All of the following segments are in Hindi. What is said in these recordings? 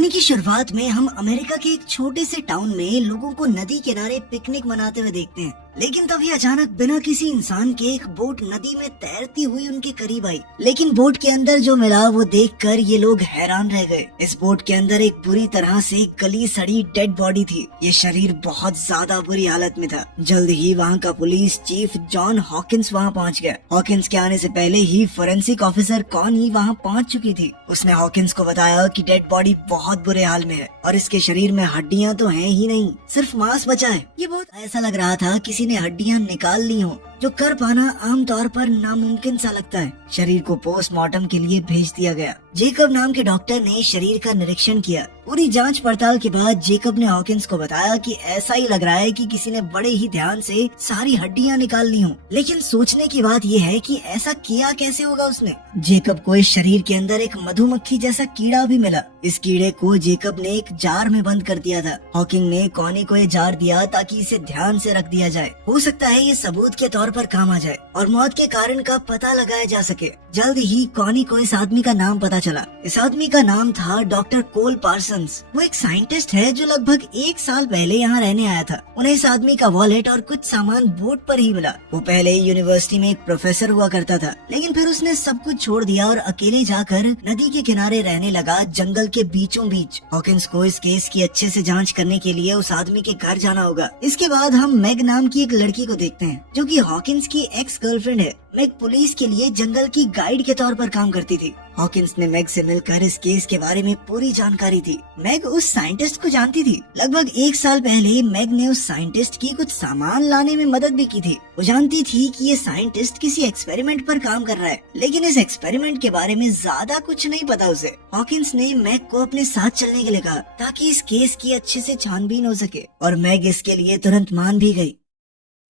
कहानी की शुरुआत में हम अमेरिका के एक छोटे से टाउन में लोगों को नदी किनारे पिकनिक मनाते हुए देखते हैं। लेकिन तभी अचानक बिना किसी इंसान के एक बोट नदी में तैरती हुई उनके करीब आई। लेकिन बोट के अंदर जो मिला वो देखकर ये लोग हैरान रह गए। इस बोट के अंदर एक बुरी तरह से गली सड़ी डेड बॉडी थी। ये शरीर बहुत ज्यादा बुरी हालत में था। जल्द ही वहाँ का पुलिस चीफ जॉन हॉकिंस वहाँ पहुँच गया। हॉकिंस के आने से पहले ही फोरेंसिक ऑफिसर कॉनी वहाँ पहुँच चुकी थी। उसने हॉकिंस को बताया कि डेड बॉडी बहुत बुरे हाल में है और इसके शरीर में हड्डियाँ तो हैं ही नहीं, सिर्फ मांस बचा है। ये बहुत ऐसा लग रहा था किसी ने हड्डियाँ निकाल ली हो, जो कर पाना आमतौर पर नामुमकिन सा लगता है। शरीर को पोस्टमार्टम के लिए भेज दिया गया। जेकब नाम के डॉक्टर ने शरीर का निरीक्षण किया। पूरी जांच पड़ताल के बाद जेकब ने हॉकिंस को बताया कि ऐसा ही लग रहा है कि किसी ने बड़े ही ध्यान से सारी हड्डियां निकाल ली हों। लेकिन सोचने की बात यह है कि ऐसा किया कैसे होगा उसने। जेकब को इस शरीर के अंदर एक मधुमक्खी जैसा कीड़ा भी मिला। इस कीड़े को जेकब ने एक जार में बंद कर दिया था। हॉकिंग ने कॉनी को ये जार दिया ताकि इसे ध्यान से रख दिया जाए। हो सकता है ये सबूत के तौर पर काम आ जाए और मौत के कारण का पता लगाया जा सके। जल्द ही कॉनी को इस आदमी का नाम पता चला। इस आदमी का नाम था डॉक्टर कोल पार्सन्स। वो एक साइंटिस्ट है जो लगभग 1 साल पहले यहाँ रहने आया था। उन्हें इस आदमी का वॉलेट और कुछ सामान बोट पर ही मिला। वो पहले यूनिवर्सिटी में एक प्रोफेसर हुआ करता था, लेकिन फिर उसने सब कुछ छोड़ दिया और अकेले जाकर नदी के किनारे रहने लगा, जंगल के बीचों बीच। हॉकिंस को इस केस की अच्छे से जांच करने के लिए उस आदमी के घर जाना होगा। इसके बाद हम मैग नाम की एक लड़की को देखते हैं जो कि हॉकिंस की एक्स गर्लफ्रेंड है। मैग पुलिस के लिए जंगल की गाइड के तौर पर काम करती थी। हॉकिंस ने मैग से मिलकर इस केस के बारे में पूरी जानकारी दी। मैग उस साइंटिस्ट को जानती थी। लगभग 1 साल पहले मैग ने उस साइंटिस्ट की कुछ सामान लाने में मदद भी की थी। वो जानती थी कि ये साइंटिस्ट किसी एक्सपेरिमेंट पर काम कर रहा है, लेकिन इस एक्सपेरिमेंट के बारे में ज्यादा कुछ नहीं पता उसे। हॉकिंस ने मैग को अपने साथ चलने के लिए कहा ताकि इस केस की अच्छे से छानबीन हो सके और मैग इसके लिए तुरंत मान भी गई।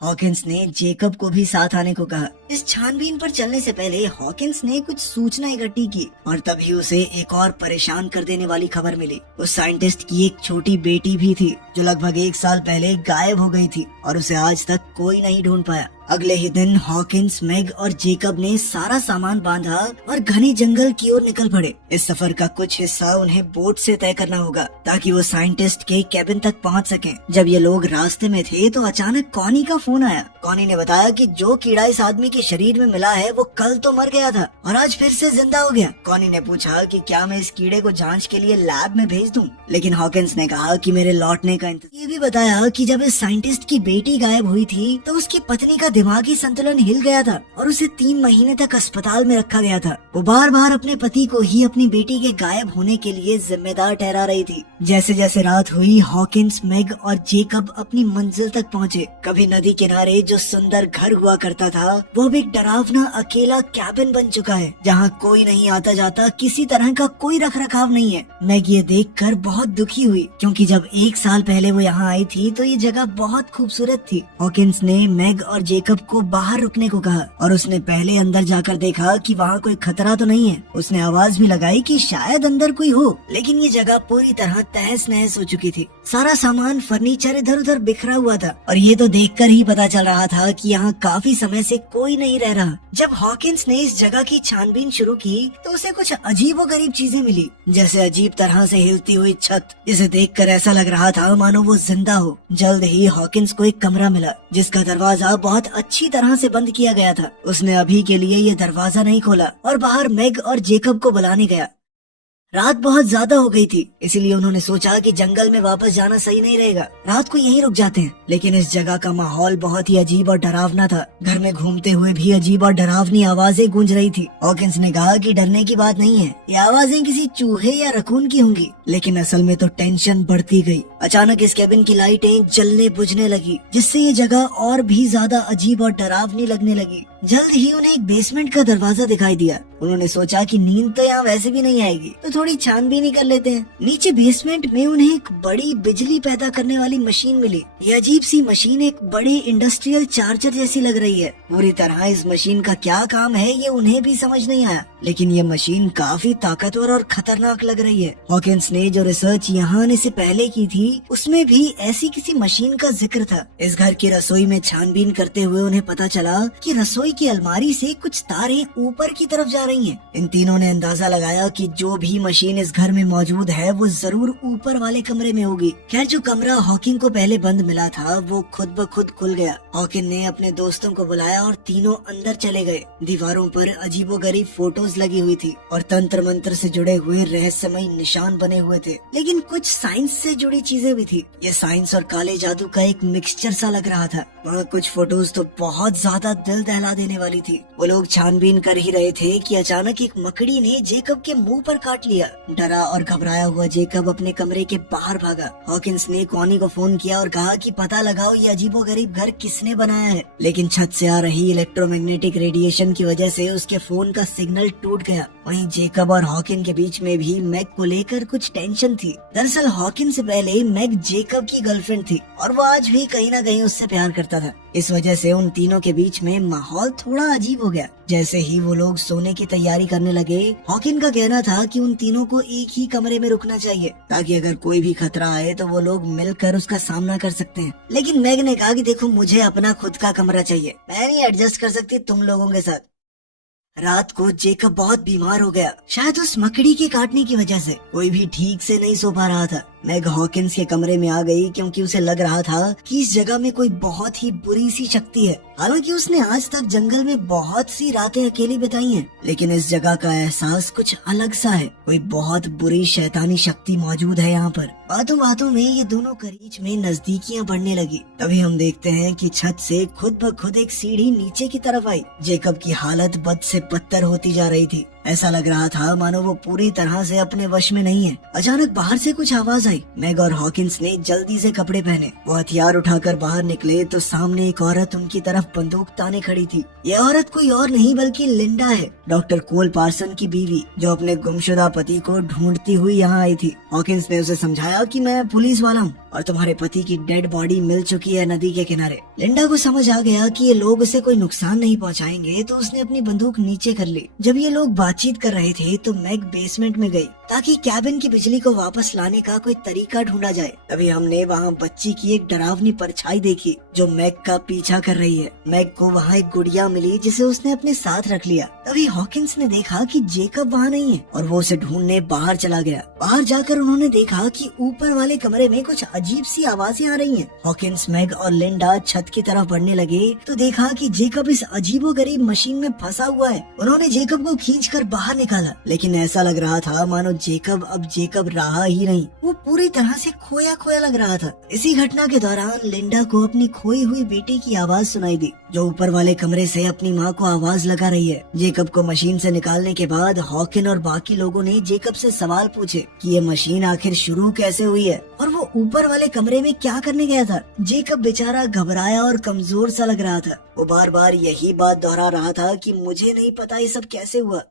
हॉकिंस ने जेकब को भी साथ आने को कहा। इस छानबीन पर चलने से पहले हॉकिंस ने कुछ सूचना इकट्ठी की और तभी उसे एक और परेशान कर देने वाली खबर मिली। उस साइंटिस्ट की एक छोटी बेटी भी थी जो लगभग 1 साल पहले गायब हो गई थी और उसे आज तक कोई नहीं ढूंढ पाया। अगले ही दिन हॉकिंस, मैग और जेकब ने सारा सामान बांधा और घने जंगल की ओर निकल पड़े। इस सफर का कुछ हिस्सा उन्हें बोट से तय करना होगा ताकि वो साइंटिस्ट के कैबिन तक पहुंच सकें। जब ये लोग रास्ते में थे तो अचानक कॉनी का फोन आया। कॉनी ने बताया कि जो कीड़ा इस आदमी के शरीर में मिला है वो कल तो मर गया था और आज फिर से जिंदा हो गया। कॉनी ने पूछा कि क्या मैं इस कीड़े को जांच के लिए लैब में भेज दूं? लेकिन हॉकिंस ने कहा कि मेरे लौटने का इंतजार। ये भी बताया कि जब इस साइंटिस्ट की बेटी गायब हुई थी तो उसकी पत्नी का दिमागी संतुलन हिल गया था और उसे 3 महीने तक अस्पताल में रखा गया था। वो बार बार अपने पति को ही अपनी बेटी के गायब होने के लिए जिम्मेदार ठहरा रही थी। जैसे जैसे रात हुई, हॉकिंस, मैग और जेकब अपनी मंजिल तक पहुँचे। कभी नदी किनारे जो सुंदर घर हुआ करता था वो भी एक डरावना अकेला कैबिन बन चुका है जहाँ कोई नहीं आता जाता, किसी तरह का कोई रख रखाव नहीं है। मैग ये देखकर बहुत दुखी हुई क्योंकि जब 1 साल पहले वो यहाँ आई थी तो ये जगह बहुत खूबसूरत थी। हॉकिंस ने मैग और जेकब को बाहर रुकने को कहा और उसने पहले अंदर जाकर देखा कि वहाँ कोई खतरा तो नहीं है। उसने आवाज भी लगाई कि शायद अंदर कोई हो, लेकिन ये जगह पूरी तरह तहस नहस हो चुकी थी। सारा सामान, फर्नीचर इधर उधर बिखरा हुआ था और ये तो देखकर ही पता चल रहा था कि यहाँ काफी समय से कोई नहीं रह रहा। जब हॉकिंस ने इस जगह की छानबीन शुरू की तो उसे कुछ अजीबोगरीब चीजें मिली, जैसे अजीब तरह से हिलती हुई छत, जिसे देखकर ऐसा लग रहा था मानो वो जिंदा हो। जल्द ही हॉकिंस को एक कमरा मिला जिसका दरवाजा बहुत अच्छी तरह से बंद किया गया था। उसने अभी के लिए ये दरवाजा नहीं खोला और बाहर मैग और जेकब को बुलाने गया। रात बहुत ज्यादा हो गई थी, इसीलिए उन्होंने सोचा कि जंगल में वापस जाना सही नहीं रहेगा, रात को यहीं रुक जाते हैं। लेकिन इस जगह का माहौल बहुत ही अजीब और डरावना था। घर में घूमते हुए भी अजीब और डरावनी आवाजें गूंज रही थी। हॉकिंस ने कहा कि डरने की बात नहीं है, ये आवाजें किसी चूहे या रकून की होंगी। लेकिन असल में तो टेंशन बढ़ती गई। अचानक इस कैबिन की लाइटें जलने बुझने लगी, जिससे ये जगह और भी ज्यादा अजीब और डरावनी लगने लगी। जल्द ही उन्हें एक बेसमेंट का दरवाजा दिखाई दिया। उन्होंने सोचा कि नींद तो यहाँ वैसे भी नहीं आएगी, तो थोड़ी छानबीन ही कर लेते हैं। नीचे बेसमेंट में उन्हें एक बड़ी बिजली पैदा करने वाली मशीन मिली। ये अजीब सी मशीन एक बड़ी इंडस्ट्रियल चार्जर जैसी लग रही है। पूरी तरह इस मशीन का क्या काम है ये उन्हें भी समझ नहीं आया। लेकिन ये मशीन काफी ताकतवर और खतरनाक लग रही है। हॉकिंस ने जो रिसर्च यहाँ आने से पहले की थी उसमें भी ऐसी किसी मशीन का जिक्र था। इस घर की रसोई में छानबीन करते हुए उन्हें पता चला कि रसोई की अलमारी से कुछ तारें ऊपर की तरफ जा रही हैं। इन तीनों ने अंदाजा लगाया कि जो भी मशीन इस घर में मौजूद है वो जरूर ऊपर वाले कमरे में होगी। खैर जो कमरा हॉकिंग को पहले बंद मिला था वो खुद ब खुद खुल गया। हॉकिंग ने अपने दोस्तों को बुलाया और तीनों अंदर चले गए। दीवारों पर अजीबोगरीब फोटोज लगी हुई थी और तंत्र मंत्र से जुड़े हुए रहस्यमय निशान बने हुए थे, लेकिन कुछ साइंस से जुड़ी चीजें भी थी। ये साइंस और काले जादू का एक मिक्सचर सा लग रहा था। वहाँ कुछ फोटोज तो बहुत ज्यादा दिल दहला देने वाली थी। वो लोग छानबीन कर ही रहे थे कि अचानक एक मकड़ी ने जेकब के मुंह पर काट लिया। डरा और घबराया हुआ जेकब अपने कमरे के बाहर भागा। हॉकिंस ने कॉनी को फोन किया और कहा कि पता लगाओ ये अजीबोगरीब घर किसने बनाया है, लेकिन छत से आ रही इलेक्ट्रोमैग्नेटिक रेडिएशन की वजह से उसके फोन का सिग्नल टूट गया। वहीं जेकब और हॉकिन के बीच में भी मैग को लेकर कुछ टेंशन थी। दरअसल हॉकिन से पहले मैग जेकब की गर्लफ्रेंड थी और वो आज भी कहीं न कहीं उससे प्यार करता था। इस वजह से उन तीनों के बीच में माहौल थोड़ा अजीब हो गया। जैसे ही वो लोग सोने की तैयारी करने लगे, हॉकिन का कहना था कि उन तीनों को एक ही कमरे में रुकना चाहिए ताकि अगर कोई भी खतरा आए तो वो लोग मिलकर उसका सामना कर सकते हैं। लेकिन मैग ने कहा कि देखो मुझे अपना खुद का कमरा चाहिए, मैं नहीं एडजस्ट कर सकती तुम लोगों के साथ। रात को जेकब बहुत बीमार हो गया, शायद उस मकड़ी के काटने की वजह से। कोई भी ठीक से नहीं सो पा रहा था। मैग हॉकिंस के कमरे में आ गई क्योंकि उसे लग रहा था कि इस जगह में कोई बहुत ही बुरी सी शक्ति है। हालांकि उसने आज तक जंगल में बहुत सी रातें अकेली बिताई हैं, लेकिन इस जगह का एहसास कुछ अलग सा है। कोई बहुत बुरी शैतानी शक्ति मौजूद है यहाँ पर। बातों बातों में ये दोनों के बीच में नजदीकियां बढ़ने लगी। तभी हम देखते हैं कि छत से खुद ब खुद एक सीढ़ी नीचे की तरफ आई। जेकब की हालत बद से बदतर होती जा रही थी। ऐसा लग रहा था मानो वो पूरी तरह से अपने वश में नहीं है। अचानक बाहर से कुछ आवाज आई। मैग और हॉकिंस ने जल्दी से कपड़े पहने। वो हथियार उठाकर बाहर निकले तो सामने एक औरत उनकी तरफ बंदूक ताने खड़ी थी। ये औरत कोई और नहीं बल्कि लिंडा है, डॉक्टर कोल पार्सन की बीवी, जो अपने गुमशुदा पति को ढूंढती हुई यहाँ आई थी। हॉकिंस ने उसे समझाया कि मैं पुलिस वाला हूँ और तुम्हारे पति की डेड बॉडी मिल चुकी है नदी के किनारे। लिंडा को समझ आ गया कि ये लोग उसे कोई नुकसान नहीं पहुँचाएंगे, तो उसने अपनी बंदूक नीचे कर ली। जब ये लोग बातचीत कर रहे थे तो मैग बेसमेंट में गई ताकि कैबिन की बिजली को वापस लाने का कोई तरीका ढूंढा जाए। तभी हमने वहाँ बच्ची की एक डरावनी परछाई देखी जो मैग का पीछा कर रही है। मैग को वहाँ एक गुड़िया मिली जिसे उसने अपने साथ रख लिया। तभी हॉकिंस ने देखा कि जेकब वहाँ नहीं है और वो उसे ढूंढने बाहर चला गया। बाहर जाकर उन्होंने देखा कि ऊपर वाले कमरे में कुछ अजीब सी आवाजें आ रही हैं। हॉकिंस, मैग और लिंडा छत की तरफ बढ़ने लगे तो देखा कि जेकब इस अजीबोगरीब मशीन में फंसा हुआ है। उन्होंने जेकब को खींचकर बाहर निकाला, लेकिन ऐसा लग रहा था मानो जेकब अब जेकब रहा ही नहीं। वो पूरी तरह से खोया खोया लग रहा था। इसी घटना के दौरान लिंडा को अपनी खोई हुई बेटी की आवाज सुनाई दी, जो ऊपर वाले कमरे से अपनी माँ को आवाज लगा रही है। जेकब को मशीन से निकालने के बाद हॉकिन और बाकी लोगों ने जेकब से सवाल पूछे कि ये मशीन आखिर शुरू कैसे हुई है और वो ऊपर वाले कमरे में क्या करने गया था। जेकब बेचारा घबराया और कमजोर सा लग रहा था। वो बार बार यही बात दोहरा रहा था कि मुझे नहीं पता ये सब कैसे हुआ।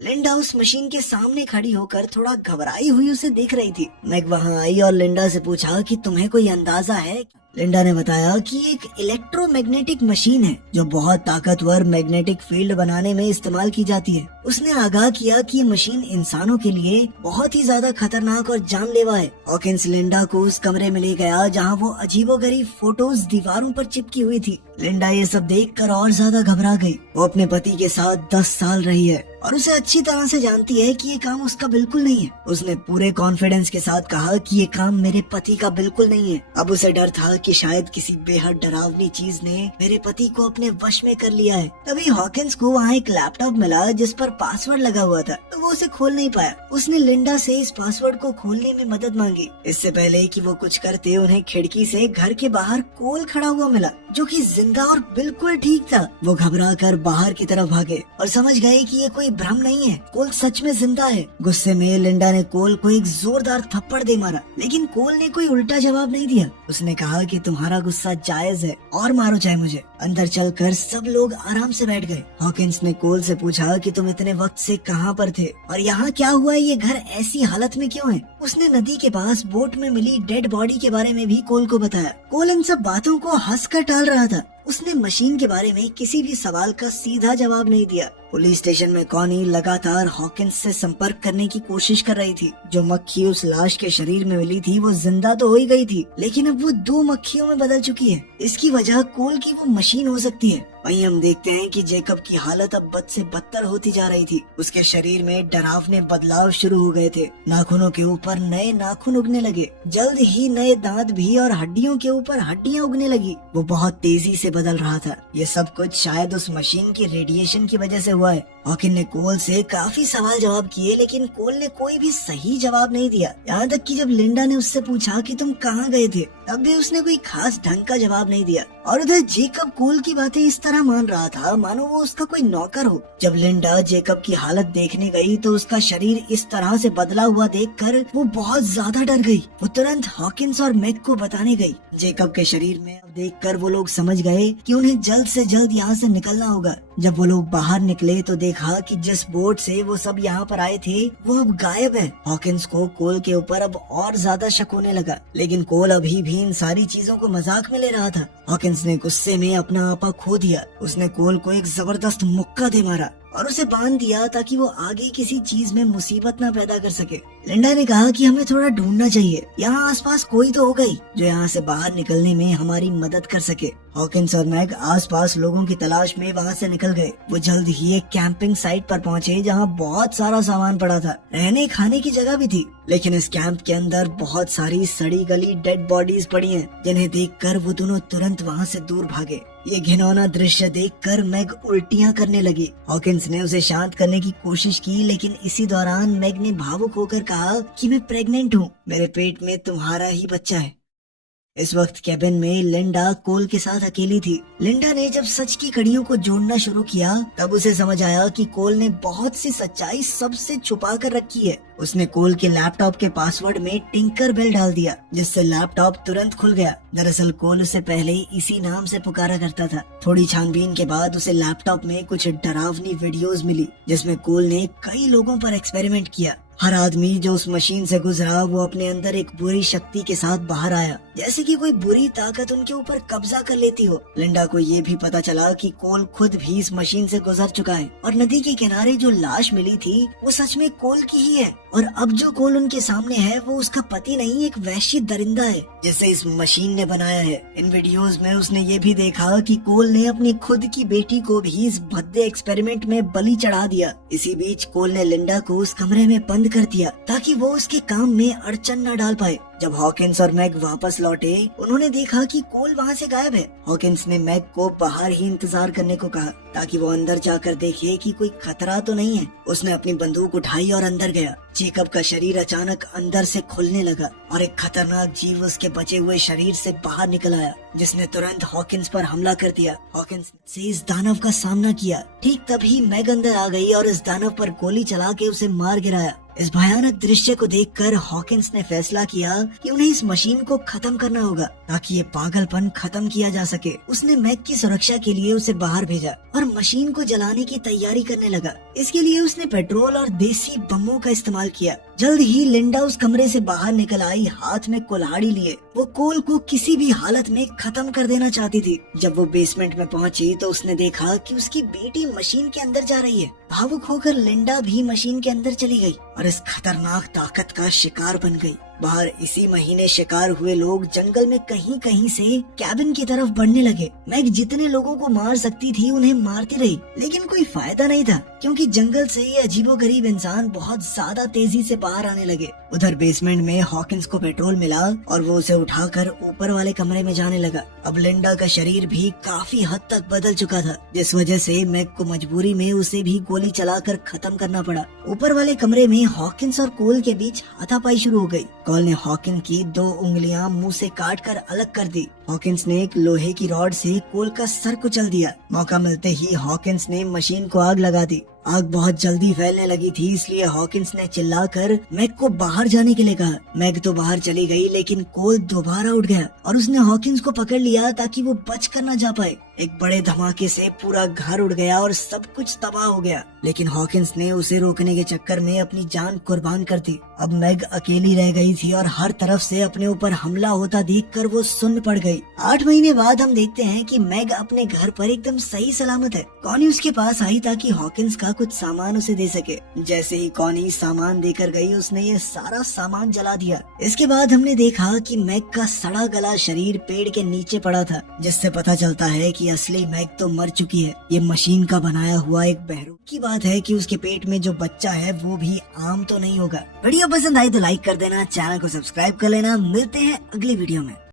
लिंडा उस मशीन के सामने खड़ी होकर थोड़ा घबराई हुई उसे देख रही थी। मैग वहाँ आई और लिंडा से पूछा कि तुम्हें कोई अंदाजा है। लिंडा ने बताया कि एक इलेक्ट्रोमैग्नेटिक मशीन है जो बहुत ताकतवर मैग्नेटिक फील्ड बनाने में इस्तेमाल की जाती है। उसने आगाह किया कि ये मशीन इंसानों के लिए बहुत ही ज्यादा खतरनाक और जानलेवा है। हॉकिंस लिंडा को उस कमरे में ले गया जहाँ वो अजीबोगरीब फोटोज दीवारों पर चिपकी हुई थी। लिंडा ये सब देखकर और ज्यादा घबरा गई। वो अपने पति के साथ 10 साल रही है और उसे अच्छी तरह से जानती है कि ये काम उसका बिल्कुल नहीं है। उसने पूरे कॉन्फिडेंस के साथ कहा कि ये काम मेरे पति का बिल्कुल नहीं है। अब उसे डर था कि शायद किसी बेहद डरावनी चीज ने मेरे पति को अपने वश में कर लिया है। तभी हॉकिंस को वहाँ एक लैपटॉप मिला जिस पर पासवर्ड लगा हुआ था, तो वो उसे खोल नहीं पाया। उसने लिंडा से इस पासवर्ड को खोलने में मदद मांगी। इससे पहले कि वो कुछ करते, उन्हें खिड़की से घर के बाहर कोल खड़ा हुआ मिला जो कि जिंदा और बिल्कुल ठीक था। वो घबरा कर बाहर की तरफ भागे और समझ गए कि ये कोई भ्रम नहीं है, कोल सच में जिंदा है। गुस्से में लिंडा ने कोल को एक जोरदार थप्पड़ दे मारा, लेकिन कोल ने कोई उल्टा जवाब नहीं दिया। उसने कहा कि तुम्हारा गुस्सा जायज है और मारो चाहे मुझे। अंदर चलकर सब लोग आराम से बैठ गए। हॉकिंस ने कोल से पूछा कि तुम इतने वक्त से कहाँ पर थे और यहाँ क्या हुआ, ये घर ऐसी हालत में क्यों है। उसने नदी के पास बोट में मिली डेड बॉडी के बारे में भी कोल को बताया। कोल इन सब बातों को हंसकर टाल रहा था। उसने मशीन के बारे में किसी भी सवाल का सीधा जवाब नहीं दिया। पुलिस स्टेशन में कॉनी लगातार हॉकिंस से संपर्क करने की कोशिश कर रही थी। जो मक्खी उस लाश के शरीर में मिली थी वो जिंदा तो हो ही गई थी, लेकिन अब वो 2 मक्खियों में बदल चुकी है। इसकी वजह कोल की वो मशीन हो सकती है। वहीं हम देखते हैं कि जेकब की हालत अब बद से बदतर होती जा रही थी। उसके शरीर में डरावने बदलाव शुरू हो गए थे। नाखूनों के ऊपर नए नाखून उगने लगे, जल्द ही नए दांत भी, और हड्डियों के ऊपर हड्डियां उगने लगी। वो बहुत तेजी से बदल रहा था। ये सब कुछ शायद उस मशीन की रेडिएशन की वजह से हुआ है। हॉकिन ने कोल से काफी सवाल जवाब किए, लेकिन कोल ने कोई भी सही जवाब नहीं दिया। यहाँ तक कि जब लिंडा ने उससे पूछा कि तुम कहाँ गए थे, तब भी उसने कोई खास ढंग का जवाब नहीं दिया। और उधर जेकब कोल की बातें इस तरह मान रहा था मानो वो उसका कोई नौकर हो। जब लिंडा जेकब की हालत देखने गई तो उसका शरीर इस तरह से बदला हुआ देखकर वो बहुत ज्यादा डर गई। वो तुरंत हॉकिंस और मैग को बताने गई। जेकब के शरीर में अब देखकर वो लोग समझ गए कि उन्हें जल्द से जल्द यहाँ से निकलना होगा। जब वो लोग बाहर निकले तो देखा कि जिस बोट से वो सब यहाँ पर आए थे वो अब गायब है। हॉकिंस को कोल के ऊपर अब और ज्यादा शक होने लगा, लेकिन कोल अभी भी इन सारी चीजों को मजाक में ले रहा था। हॉकिंस ने गुस्से में अपना आपा खो दिया। उसने कोल को एक जबरदस्त मुक्का दे मारा और उसे बांध दिया ताकि वो आगे किसी चीज में मुसीबत न पैदा कर सके। लिंडा ने कहा कि हमें थोड़ा ढूंढना चाहिए, यहाँ आसपास कोई तो होगा ही जो यहाँ से बाहर निकलने में हमारी मदद कर सके। हॉकिंस और मैग आसपास लोगों की तलाश में वहाँ से निकल गए। वो जल्द ही एक कैंपिंग साइट पर पहुँचे जहाँ बहुत सारा सामान पड़ा था, रहने खाने की जगह भी थी। लेकिन इस कैंप के अंदर बहुत सारी सड़ी गली डेड बॉडीज पड़ी हैं, जिन्हें देखकर वो दोनों तुरंत वहाँ से दूर भागे। ये घिनौना दृश्य देखकर मैग उल्टियाँ करने लगी। हॉकिंस ने उसे शांत करने की कोशिश की, लेकिन इसी दौरान मैग ने भावुक होकर कहा कि मैं प्रेग्नेंट हूँ, मेरे पेट में तुम्हारा ही बच्चा है। इस वक्त कैबिन में लिंडा कोल के साथ अकेली थी। लिंडा ने जब सच की कड़ियों को जोड़ना शुरू किया तब उसे समझ आया कि कोल ने बहुत सी सच्चाई सबसे छुपा कर रखी है। उसने कोल के लैपटॉप के पासवर्ड में टिंकर बेल डाल दिया, जिससे लैपटॉप तुरंत खुल गया। दरअसल कोल उसे पहले ही इसी नाम से पुकारा करता था। थोड़ी छानबीन के बाद उसे लैपटॉप में कुछ डरावनी वीडियोस मिली, जिसमें कोल ने कई लोगों पर एक्सपेरिमेंट किया। हर आदमी जो उस मशीन से गुजरा वो अपने अंदर एक बुरी शक्ति के साथ बाहर आया, जैसे कि कोई बुरी ताकत उनके ऊपर कब्जा कर लेती हो। लिंडा को ये भी पता चला कि कोल खुद भी इस मशीन से गुजर चुका है और नदी के किनारे जो लाश मिली थी वो सच में कोल की ही है। और अब जो कोल उनके सामने है वो उसका पति नहीं, एक वैश्य दरिंदा है जिसे इस मशीन ने बनाया है। इन वीडियोस में उसने ये भी देखा कि कोल ने अपनी खुद की बेटी को भी इस भद्दे एक्सपेरिमेंट में बलि चढ़ा दिया। इसी बीच कोल ने लिंडा को उस कमरे में बंद कर दिया ताकि वो उसके काम में अड़चन न डाल पाए। जब हॉकिंस और मैग वापस लौटे उन्होंने देखा कि कोल वहाँ से गायब है। हॉकिंस ने मैग को बाहर ही इंतजार करने को कहा ताकि वो अंदर जाकर देखे कि कोई खतरा तो नहीं है। उसने अपनी बंदूक उठाई और अंदर गया। जेकब का शरीर अचानक अंदर से खुलने लगा और एक खतरनाक जीव उसके बचे हुए शरीर से बाहर निकल आया, जिसने तुरंत हॉकिंस पर हमला कर दिया। हॉकिंस से इस दानव का सामना किया। ठीक तभी मैग अंदर आ गई और इस दानव पर गोली चला के उसे मार गिराया। इस भयानक दृश्य को देखकर हॉकिंस ने फैसला किया कि उन्हें इस मशीन को खत्म करना होगा ताकि ये पागलपन खत्म किया जा सके। उसने मैग की सुरक्षा के लिए उसे बाहर भेजा और मशीन को जलाने की तैयारी करने लगा। इसके लिए उसने पेट्रोल और देसी बमों का इस्तेमाल किया। जल्द ही लिंडा उस कमरे से बाहर निकल आई, हाथ में कुल्हाड़ी लिए। वो कोल को किसी भी हालत में खत्म कर देना चाहती थी। जब वो बेसमेंट में पहुंची तो उसने देखा कि उसकी बेटी मशीन के अंदर जा रही है। भावुक होकर लिंडा भी मशीन के अंदर चली गई और इस खतरनाक ताकत का शिकार बन गई। बाहर इसी महीने शिकार हुए लोग जंगल में कहीं कहीं से कैबिन की तरफ बढ़ने लगे। मैग जितने लोगों को मार सकती थी उन्हें मारती रही, लेकिन कोई फायदा नहीं था क्योंकि जंगल से ये अजीबोगरीब इंसान बहुत ज्यादा तेजी से बाहर आने लगे। उधर बेसमेंट में हॉकिंस को पेट्रोल मिला और वो उसे उठाकर ऊपर वाले कमरे में जाने लगा। अब लिंडा का शरीर भी काफी हद तक बदल चुका था, जिस वजह से मैग को मजबूरी में उसे भी गोली चलाकर खत्म करना पड़ा। ऊपर वाले कमरे में हॉकिंस और कोल के बीच हाथापाई शुरू हो गई। कोल ने हॉकिंस की 2 उंगलियां मुंह से काटकर अलग कर दी। हॉकिंस ने एक लोहे की रॉड से कोल का सर कुचल दिया। मौका मिलते ही हॉकिंस ने मशीन को आग लगा दी। आग बहुत जल्दी फैलने लगी थी, इसलिए हॉकिंस ने चिल्लाकर मैग को बाहर जाने के लिए कहा। मैग तो बाहर चली गई, लेकिन कोल दोबारा उठ गया और उसने हॉकिंस को पकड़ लिया ताकि वो बच कर न जा पाए। एक बड़े धमाके से पूरा घर उड़ गया और सब कुछ तबाह हो गया, लेकिन हॉकिंस ने उसे रोकने के चक्कर में अपनी जान कुर्बान कर दी। अब मैग अकेली रह गई थी और हर तरफ से अपने ऊपर हमला होता देखकर वो सुन्न पड़ गई। 8 महीने बाद हम देखते हैं कि मैग अपने घर पर एकदम सही सलामत है। कॉनी उसके पास आई ताकि हॉकिंस का कुछ सामान उसे दे सके। जैसे ही कॉनी सामान देकर गई, उसने ये सारा सामान जला दिया। इसके बाद हमने देखा कि मैग का सड़ा गला शरीर पेड़ के नीचे पड़ा था, जिससे पता चलता है कि असली मैग तो मर चुकी है। ये मशीन का बनाया हुआ एक बहरूप की बात है कि उसके पेट में जो बच्चा है वो भी आम तो नहीं होगा। वीडियो पसंद आई तो लाइक कर देना, चैनल को सब्सक्राइब कर लेना। मिलते हैं अगली वीडियो में।